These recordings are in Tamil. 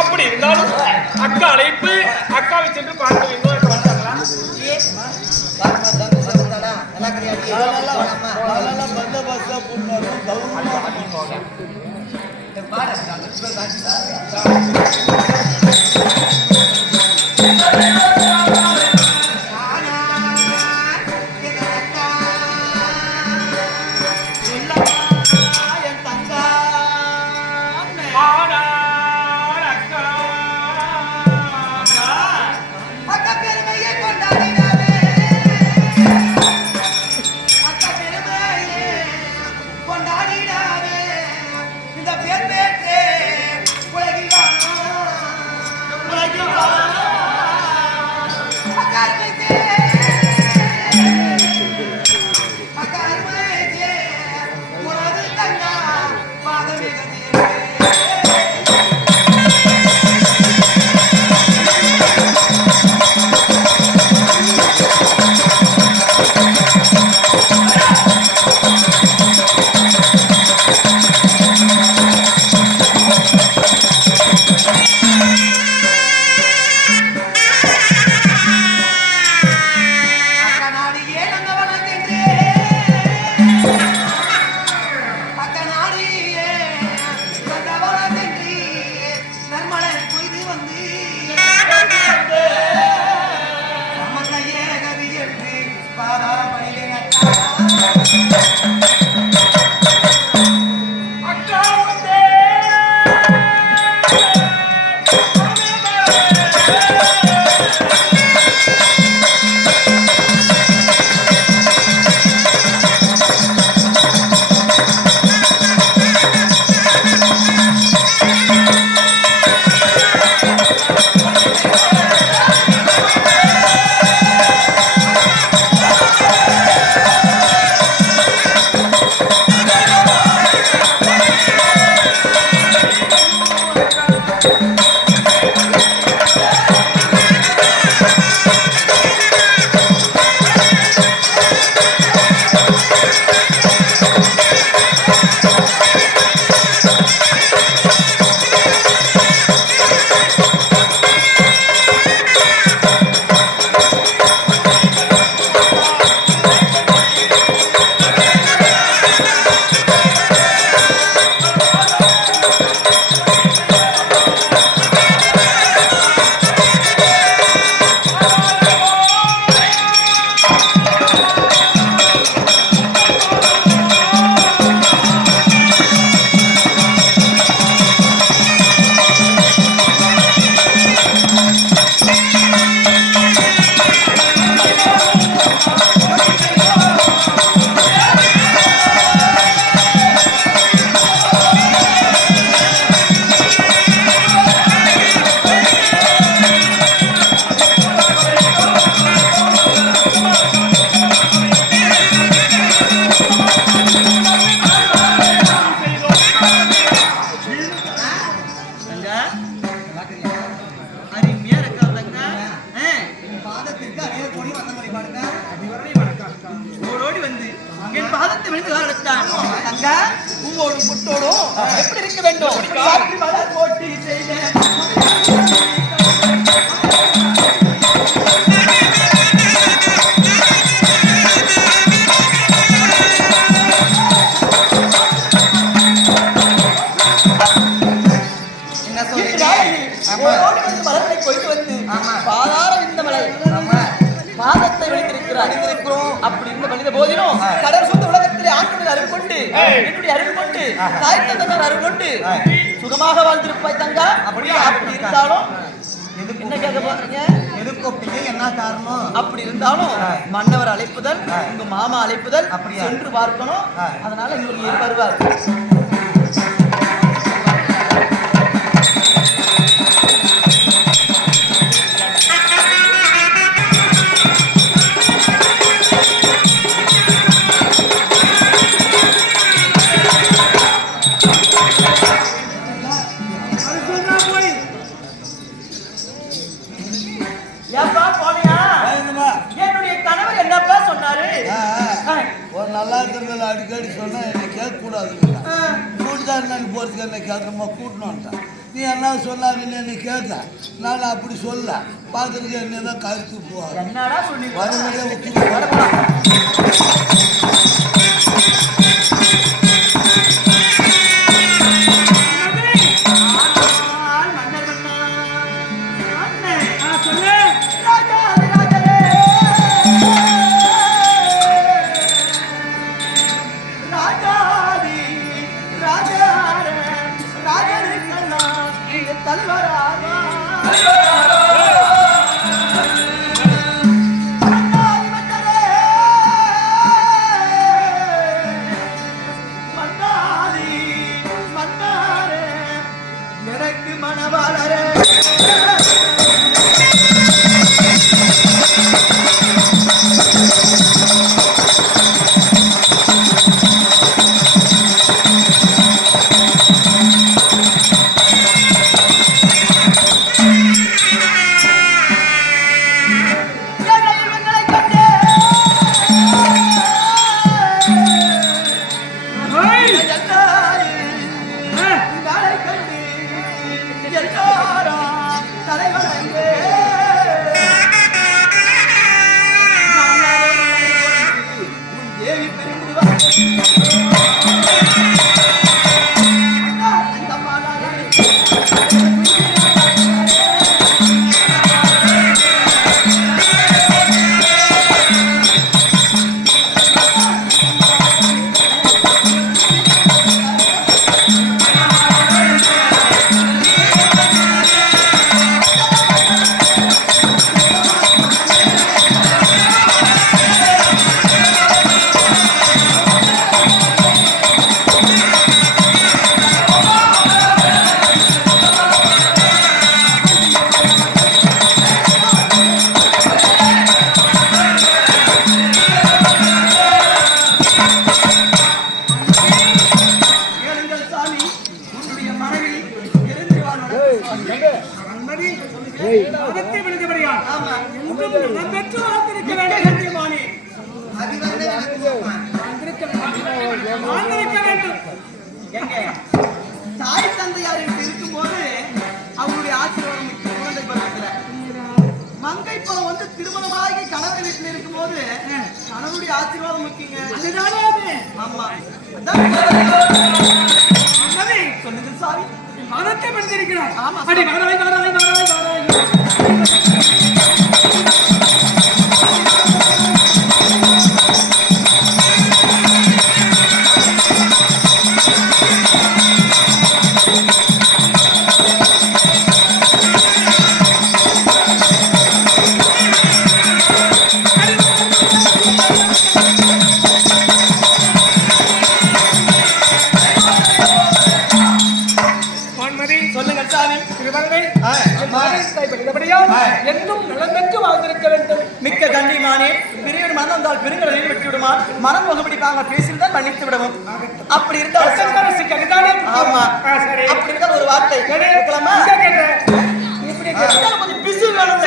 அப்படி இருந்தாலும் அக்கா அழைப்பு அக்காவை சென்று பார்க்க இன்னொரு வந்தாங்களா அப்படி இருந்த மனித போதிலும் கடல் சொந்த உலகத்திலே ஆண்களின் அருள் கொண்டு என்னுடைய அருள் கொண்டு தாய் தந்தையார் அருள் கொண்டு சுகமாக வாழ்ந்திருப்பாய் தங்கா. அப்படி இருந்தாலும் என்ன கேட்க போறீங்க? எதுக்கொப்பிங்க என்ன காரணம்? அப்படி இருந்தாலும் மன்னவர் அழைப்புதல் உங்க மாமா அழைப்புதல் சென்று பார்க்கணும். அதனால இவர் வருவார். நல்லா இருக்கிறதுல அடிக்கடி சொன்னா என்ன கேட்க கூடாது. விசாரணை போகிறதுக்கு என்ன கேட்கணுமா கூட்டணும்ட்டான். நீ என்ன சொன்னாருன்னு என்ன கேட்க, நான் அப்படி சொல்ல பார்க்கறதுக்கு என்ன தான் கருத்து போவாங்க. என்னடா சொன்னீங்க? வருவதே ஒத்துக்க தாய் தந்தையார் இருக்கும்போது அவங்களுடைய ஆசீர்வாதம் குழந்தை பருவத்துல மங்கை பருவம் வந்து திருமணமாகி கணவர் வீட்டுல இருக்கும்போது கணவனுடைய ஆசீர்வாதம் முக்கியங்க. ஆமா சொல்லுங்க சாமி. மதத்தை படித்திருக்கிறார். ஆமா மிக்க கண்ணியமானே பெரியவர் மனம் வந்தால் பெருங்கடலில் விட்டு விடுமான். மனம் முகப்படிப்பாங்க பேசியிருந்தால் மன்னித்து விடவும். அப்படி இருந்தால் ஆமா அப்படி இருந்தால் ஒரு வார்த்தை கொஞ்சம் பிஸி வேணும்.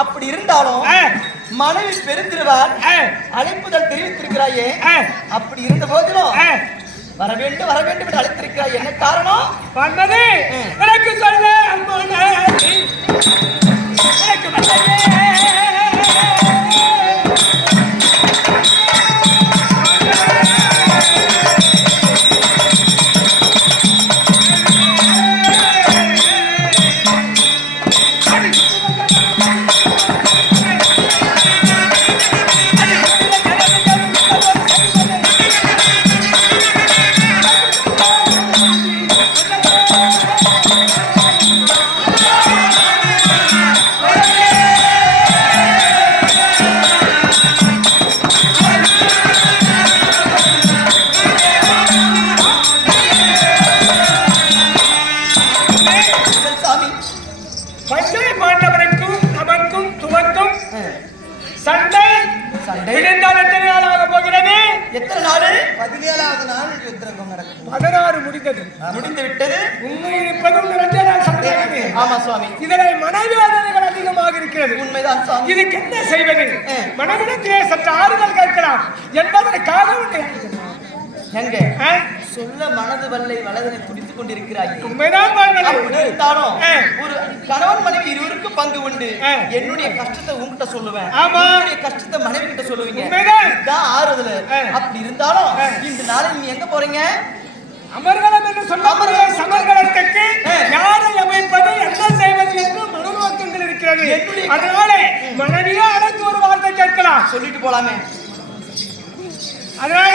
அப்படி இருந்தாலும் மனைவி பெருந்திருவார் அழைப்புதல் தெரிவித்திருக்கிறாயே. அப்படி இருந்த போதிலும் வர வேண்டும் வர வேண்டும் என்று அழைத்திருக்கிறாய். என்ன காரணம்? எனக்கு சொல்ல 16 முடிந்தது. முடிந்து விட்டது. உண்மை இருப்பது ஒன்று, 2 நாள் சமைக்கிறது. ஆமா சுவாமி. இதனை மனைவியாளர்கள் அதிகமாக இருக்கிறது. உண்மைதான் சுவாமி. இதுக்கு என்ன செய்வது? மனைவிடத்திலே சற்று ஆறுதல் கேட்கலாம் என்பதற்காக உன்னை எங்க சொல்ல மனது வல்லை வலதனை துடித்துக் கொண்டிருக்கிறாய். உண்மைதான் வாழ்வதை. அப்படி இருந்தாலும் ஒரு கணவன் மனைவி இருவருக்கும் பங்கு உண்டு. என்னுடைய கஷ்டத்தை உன்கிட்ட சொல்லுவேன், என்னுடைய கஷ்டத்தை மனைவி கிட்ட சொல்லுவீங்க. இதான் ஆறுதல். அப்படி இருந்தாலும் இந்த நாளில் நீ எங்க போறீங்க? அமர்கலம் என்று சொல்லக்கூடிய சமர்கலத்துக்கு யாரை அமைப்பது, என்ன செய்வது என்று மனோநோக்கங்கள் இருக்கிறது. அதனால மனைவியே அழைத்து ஒரு வார்த்தை கேட்கலாம், சொல்லிட்டு போலாமே. அதனால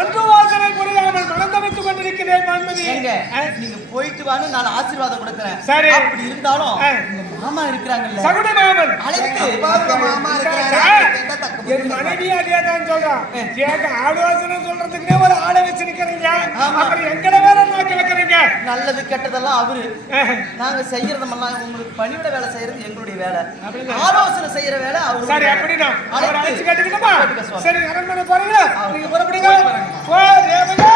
ஒன்று வாசனை புரியாமல் மனம் தவித்துக் கொண்டிருக்கிறேன். எங்க நீங்க போயிட்டு வான்னு நான் ஆசீர்வாதம் கொடுக்கிறேன். சரி. அப்படி இருந்தாலும் மாமா இருக்கிறாங்கல்ல, சகுட மாமன் அழைத்து மாமா இருக்கிறாரு. என் மனைவி அதே தான் சொல்றான். ஏங்க ஆலோசனை சொல்றதுக்குன்னே ஒரு ஆளை வச்சு நிக்கிறீங்க, அப்புறம் எங்கட வேற நோக்கி வைக்கிறீங்க. நல்லது கெட்டதெல்லாம் அவரு, நாங்க செய்யறதெல்லாம் உங்களுக்கு பணிவிட வேலை செய்யறது எங்களுடைய வேலை, ஆலோசனை செய்யற வேலை அவரு. சரி, அப்படின்னா அவரை அழைச்சு கேட்டுக்கிட்டோமா? சரி, அரண்மனை போறீங்களா? நீங்க புறப்படுங்க. ஓ தேவதா